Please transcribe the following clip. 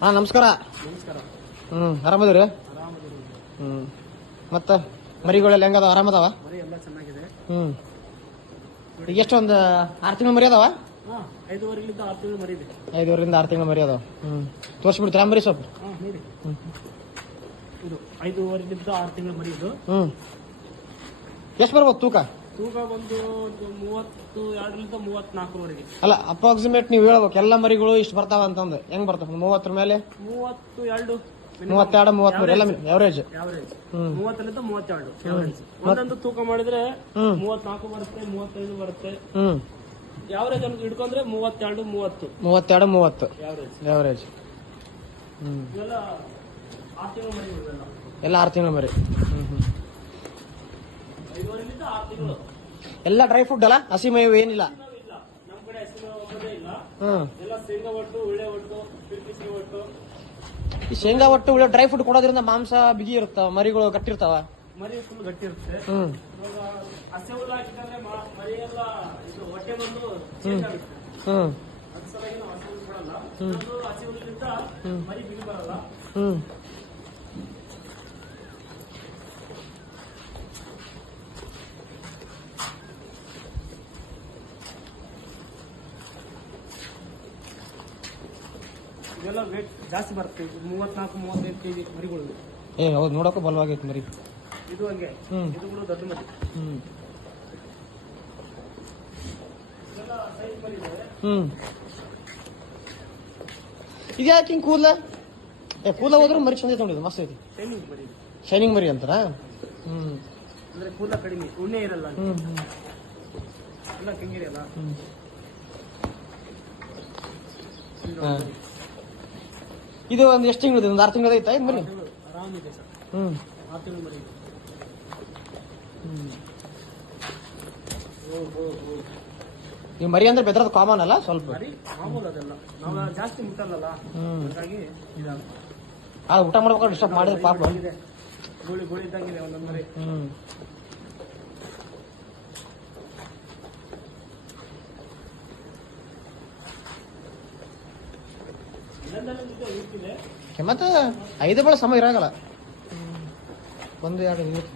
ಹಾ ನಮಸ್ಕಾರ. ನಮಸ್ಕಾರ. ಆರಾಮದಿರಿ? ಆರಾಮದಿರಿ. ಮತ್ತ ಮರಿಗಳೆಲ್ಲ ಹೆಂಗದ? ಆರಾಮದಾವ? ಮರಿ ಎಲ್ಲ ಚೆನ್ನಾಗಿದೆ. ಈಗ ಎಷ್ಟು ಒಂದು 6 ತಿಂಗಳು ಮರಿ ಅದಾವ? 5 6 ತಿಂಗಳು ಮರಿ ಇದೆ. 5 6 ತಿಂಗಳು ಮರಿ ಅದಾವ. ತೋರಿಸ್ಬಿಡ್ತೀರಾ ಮರಿ ಸ್ವಲ್ಪ? ನೋಡಿ, ಇದು 5 6 ತಿಂಗಳು ಮರಿ ಇದು. ಎಷ್ಟು ಬರ್ಬೋದು ತೂಕ? ತೂಕ ಬಂದು 32 34ವರೆಗೆ. ಅಲ್ಲ, ಅಪ್ರಾಕ್ಸಿಮೇಟ್ ನೀವು ಹೇಳ್ಬೇಕು ಎಲ್ಲ ಮರಿಗಳು ಇಷ್ಟು ಬರ್ತಾವ ಅಂತಂದು. ಹೆಂಗ್ ಬರ್ತಾವ? 30 ಮೇಲೆ 32 32 33 ಎಲ್ಲ ಎವರೇಜ್. 30ರಿಂದ 32 ಒಂದೊಂದು ತೂಕ ಮಾಡಿದ್ರೆ 34 ಬರುತ್ತೆ, 35 ಬರುತ್ತೆ. ಯಾವರೇಜ್ ಅಂತ ಹಿಡ್ಕೊಂಡ್ರೆ 32 30 ಎವರೇಜ್. ಇವೆಲ್ಲ 6 ತಿಂಗಳು ಮರಿ ಇವೆಲ್ಲ. ಎಲ್ಲ 6 ತಿಂಗಳು ಮರಿ. 5 6 ತಿಂಗಳು. ಎಲ್ಲ ಡ್ರೈ ಫುಡ್ ಅಲ್ಲ? ಹಸಿ ಮೇವು ಏನಿಲ್ಲ? ಇಲ್ಲ, ನಮ್ ಕಡೆ ಹಸಿ ಮೇವು ಹೋಗೋದೇ ಇಲ್ಲ. ಎಲ್ಲ ಶೇಂಗಾ ಒಟ್ಟು, ಉಳ್ಳೆ ಒಟ್ಟು, ಪಿರ್ಕಿಸ್ರಿ ಒಟ್ಟು. ಈ ಶೇಂಗಾ ಒಟ್ಟು ಉಳ್ಳೆ ಡ್ರೈ ಫುಡ್ ಕೊಡೋದ್ರಿಂದ ಮಾಂಸ ಬಿಗಿ ಇರುತ್ತಾವ, ಮರಿಗಳು ಗಟ್ಟಿರ್ತಾವ. ಮರಿ ಫುಲ್ ಗಟ್ಟಿ ಇರುತ್ತೆ. ಇವಾಗ ಹಸಿ ಹುಲ್ಲು ಹಾಕಿದ್ರೆ ಮರಿ ಎಲ್ಲ ಇದು ಹೊಟ್ಟೆ ಬಂದು ಚೇಂಜ್ ಆಗುತ್ತೆ. ಅದ್ರ ಸಲುವಾಗಿ ನಾವು ಹಸಿ ಹುಲ್ಲು ಕೊಡಲ್ಲ. ಹಸಿ ಹುಲ್ಲಿಂದ ಮರಿ ಬಿಗಿ ಬರಲ್ಲ. ಇದೆಲ್ಲ ವೇಟ್ ಜಾಸ್ತಿ ಬರುತ್ತೆ. 34 35 ಮರಿಗಳು. ಹೌದು, ನೋಡಕ್ಕೂ ಬಲವಾಗೈತಿ ಮರಿ. ಇದು ಹಂಗೆ, ಇದು ದೊಡ್ಡ ಮರಿ. ಇದೆಲ್ಲ ಸೈಜ್ ಮರಿ ಇದೆ. ಇದ್ಯಾಕೆ ಹಿಂಗ್ ಕೂದಲ ಹೋದ್ರೆ ಮರಿ ಚಂದ ತೊಗೊಂಡಿದ್ದು ಮಸ್ತ್ ಐತಿ. ಶೈನಿಂಗ್ ಮರಿ, ಶೈನಿಂಗ್ ಮರಿ ಅಂತಾರ? ಅಂದ್ರೆ ಕೂದಲ ಕಡಿಮೆ, ಉಣ್ಣೆ ಇರಲ್ಲ. ಎಲ್ಲ ಕೆಂಗಿರಿ ಅಲ್ಲ. ಇದು ಒಂದು ಎಷ್ಟು ತಿಂಗಳು? ಒಂದು 6 ತಿಂಗಳು ಐತಾ ಮರಿ? ಆರಾಮಿದೆ ಸರ್. 6 ತಿಂಗಳು ಮರಿ ಇದೆ. ನೀವು ಮರಿ ಅಂದ್ರೆ ಬೆದರದ ಕಾಮನ್ ಅಲ್ಲ ಸ್ವಲ್ಪ? ಮರಿ ಮಾಮೂಲು, ಅದೆಲ್ಲ ನಾವು ಜಾಸ್ತಿ ಮುಟ್ಟಲ್ಲ. ಹಾಗಾಗಿ ಊಟ ಮಾಡ್ಬೇಕಾದ್ರೆ ಡಿಸ್ಟರ್ಬ್ ಮಾಡಿದ್ರೆ ಪಾಪ. ಗೋಳಿ ಗೋಳಿ ಇದ್ದಂಗಿದೆ ಒಂದೊಂದು ಮರಿ. ಮತ್ತೆ 5 ಬೆಳೆ ಸಮ ಇರಾಗಲ್ಲ. 1 2 3